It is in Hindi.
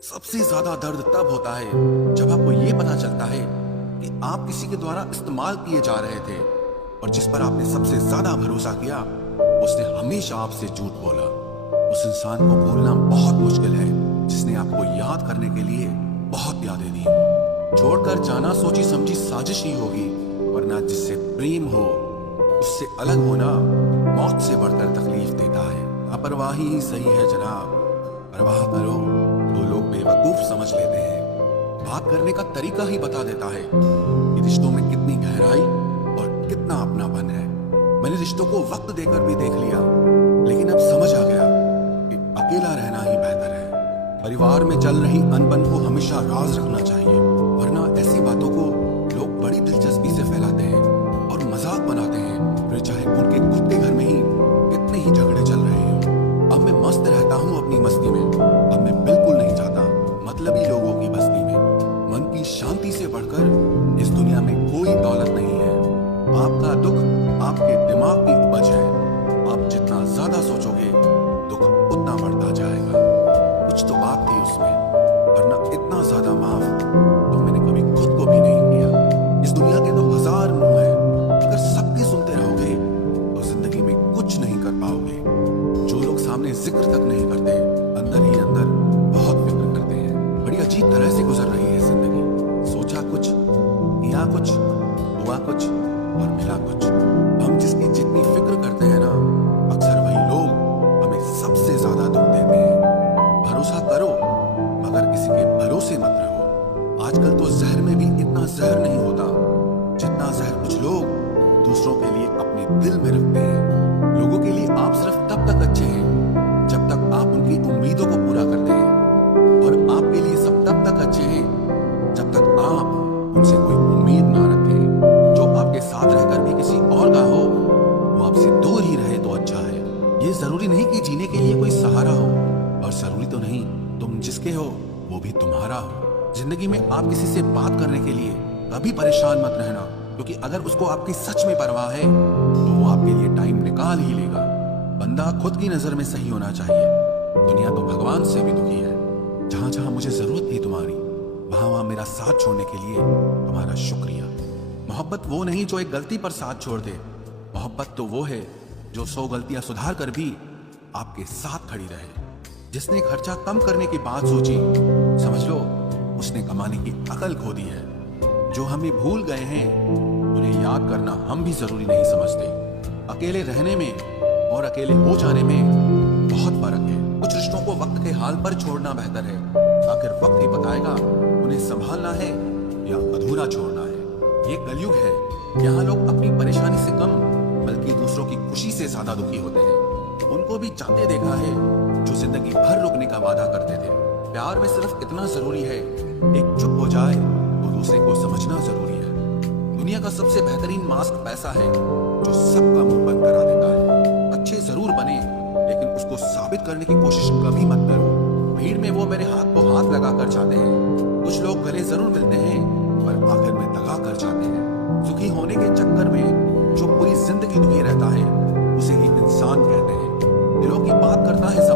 सबसे ज्यादा दर्द तब होता है जब आपको ये पता चलता है कि आप किसी के द्वारा इस्तेमाल किए जा रहे थे और जिस पर आपने सबसे ज्यादा भरोसा किया उसने हमेशा आपसे झूठ बोला। उस इंसान को भूलना बहुत मुश्किल है जिसने आपको याद करने के लिए बहुत यादें दी। छोड़कर जाना सोची समझी साजिश ही होगी, वरना जिससे प्रेम हो उससे अलग होना मौत से बढ़कर तकलीफ देता है। लापरवाही ही सही है जनाब, परवाह करो तो लोग बेवकूफ समझ लेते हैं। बात करने का तरीका ही बता देता है कि रिश्तों में कितनी गहराई और कितना अपनापन है। मैंने रिश्तों को वक्त देकर भी देख लिया, लेकिन अब समझ आ गया कि अकेला रहना ही बेहतर है। परिवार में चल रही अनबन को हमेशा राज रखना चाहिए, वरना ऐसी बातों को लोग बड़ी दिलचस्पी से फैलाते हैं और मजाक बनाते हैं, फिर चाहे उनके खुद के घर में ही कितने ही झगड़े चल रहे हों। अब मैं मस्त रहता हूँ अपनी मस्ती में। अब मैं बिल्कुल नहीं चाहता मतलबी लोगों की बस्ती में। मन की शांति से बढ़कर इस दुनिया में कोई दौलत नहीं है। आपका दुख आपके दिमाग की उपज है। आप जितना ज्यादा सोचोगे दुख उतना बढ़ता जाएगा। कुछ तो बात थी उसमें, वरना इतना ज्यादा माफ तो मैंने कभी खुद को भी नहीं किया। इस दुनिया के तो हजार मुंह हैं, अगर सबके सुनते रहोगे तो जिंदगी में कुछ नहीं कर पाओगे। जो लोग सामने जिक्र तक नहीं करते, अंदर ही अंदर बहुत फिक्र करते हैं। बड़ी अजीब तरह से गुजर रही है जिंदगी। सोचा कुछ, किया कुछ, हुआ कुछ और मिला कुछ। हम जिसकी जितनी फिक्र करते हैं ना, अक्सर वही लोग हमें सबसे ज्यादा दुख देते हैं। भरोसा करो मगर किसी के भरोसे मत रहो। आजकल तो जहर में भी इतना जहर नहीं होता जितना जहर कुछ लोग दूसरों के लिए अपने दिल में रखते हैं। लोगों के लिए आप सिर्फ तब तक अच्छे हैं जब तक आप उनकी उम्मीदों को पूरा करते हैं, और आपके लिए सब तब तक अच्छे हैं जब तक आप उनसे कोई उम्मीद ना रखें। जो आपके साथ रहकर भी किसी और का हो वो आपसे दूर ही रहे तो अच्छा है। ये जरूरी नहीं कि जीने के लिए कोई सहारा हो, और जरूरी तो नहीं तुम जिसके हो वो भी तुम्हारा हो। जिंदगी में आप किसी से बात करने के लिए कभी परेशान मत रहना, क्योंकि अगर उसको आपकी सच में परवाह है तो वो आपके लिए टाइम निकाल ही लेगा। बंदा खुद की नजर में सही होना चाहिए। दुनिया तो भगवान से भी दुखी है। जहां जहां मुझे जरूरत थी तुम्हारी, वहां वहां मेरा साथ छोड़ने के लिए तुम्हारा शुक्रिया। मोहब्बत वो नहीं जो एक गलती पर साथ छोड़ दे। मोहब्बत तो वो है जो 100 गलतियां सुधार कर भी आपके साथ खड़ी रहे। जिसने खर्चा कम करने की बात सोची, समझ लो उसने कमाने की अकल खो दी है। जो हमें भूल गए हैं उन्हें याद करना हम भी जरूरी नहीं समझते। अकेले रहने में और अकेले हो जाने में बहुत फर्क है। कुछ रिश्तों को वक्त के हाल पर छोड़ना बेहतर है। आखिर वक्त ही बताएगा उन्हें संभालना है या अधूरा छोड़ना है। ये कलयुग है, यहाँ लोग अपनी परेशानी से कम बल्कि दूसरों की खुशी से ज्यादा दुखी होते हैं। उनको भी चाहते देखा है जो जिंदगी भर रुकने का वादा करते थे। प्यार में सिर्फ इतना जरूरी है, एक चुप हो जाए तो दूसरे को समझना जरूरी है। दुनिया का सबसे बेहतरीन मास्क पैसा है जो सबका मुंह बंद करा देता है। अच्छे जरूर बने, लेकिन उसको साबित करने की कोशिश कभी मत करो। भीड़ में वो मेरे हाथ को हाथ लगा कर जाते हैं। कुछ लोग गले जरूर मिलते हैं पर आखिर में दगा कर जाते हैं। सुखी होने के चक्कर में जो पूरी जिंदगी दुखी रहता है उसे एक इंसान कहते हैं। दिलों की बात करता है